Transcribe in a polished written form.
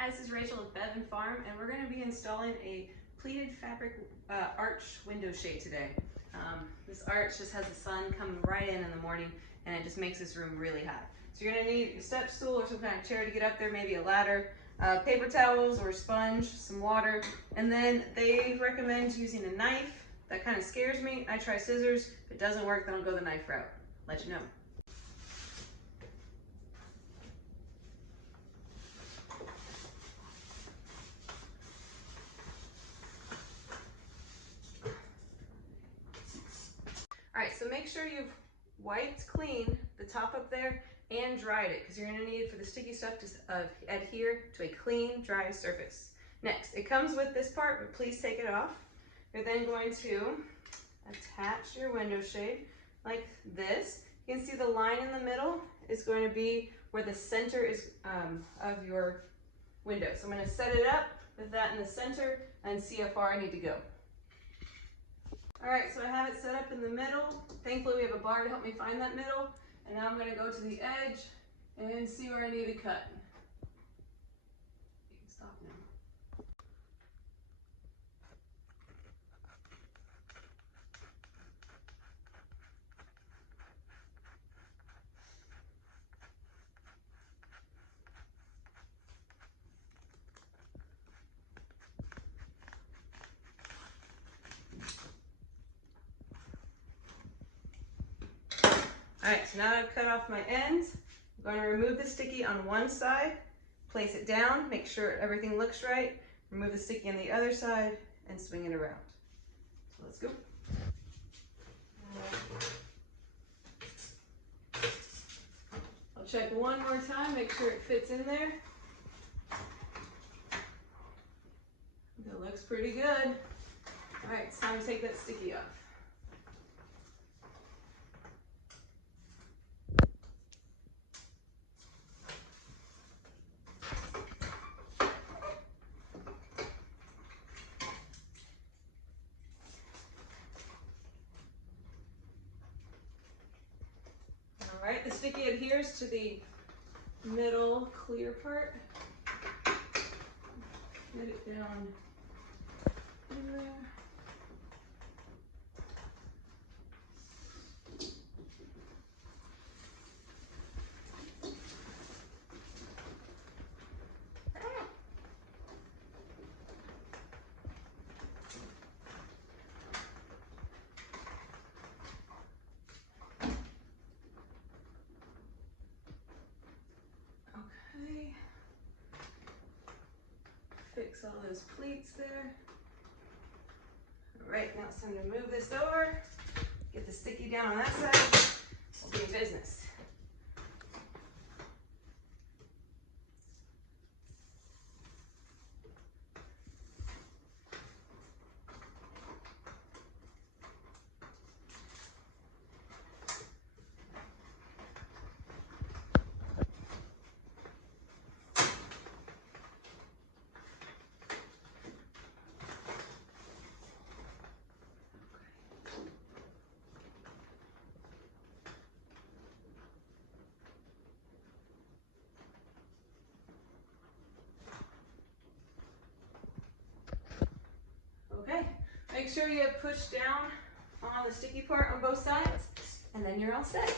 Hi, this is Rachel with Bevan Farm, and we're going to be installing a pleated fabric arch window shade today. This arch just has the sun coming right in the morning, and it just makes this room really hot. So you're going to need a step stool or some kind of chair to get up there, maybe a ladder, paper towels or a sponge, some water, and then they recommend using a knife. That kind of scares me. I try scissors. If it doesn't work, then I'll go the knife route. Let you know. All right, so make sure you've wiped clean the top up there and dried it, because you're gonna need it for the sticky stuff to adhere to a clean, dry surface. Next, it comes with this part, but please take it off. You're then going to attach your window shade like this. You can see the line in the middle is going to be where the center is of your window. So I'm gonna set it up with that in the center and see how far I need to go. All right, so I have it set up in the middle. Thankfully, we have a bar to help me find that middle. And now I'm going to go to the edge and see where I need to cut. You can stop now. All right, so now I've cut off my ends. I'm going to remove the sticky on one side, place it down, make sure everything looks right, remove the sticky on the other side, and swing it around. So let's go. I'll check one more time, make sure it fits in there. That looks pretty good. All right, it's time to take that sticky off. All right, the sticky adheres to the middle clear part. Get it down in there. Okay. Fix all those pleats there. All right, now it's time to move this over. Get the sticky down on that side. We'll be in business. Okay, make sure you push down on the sticky part on both sides, and then you're all set.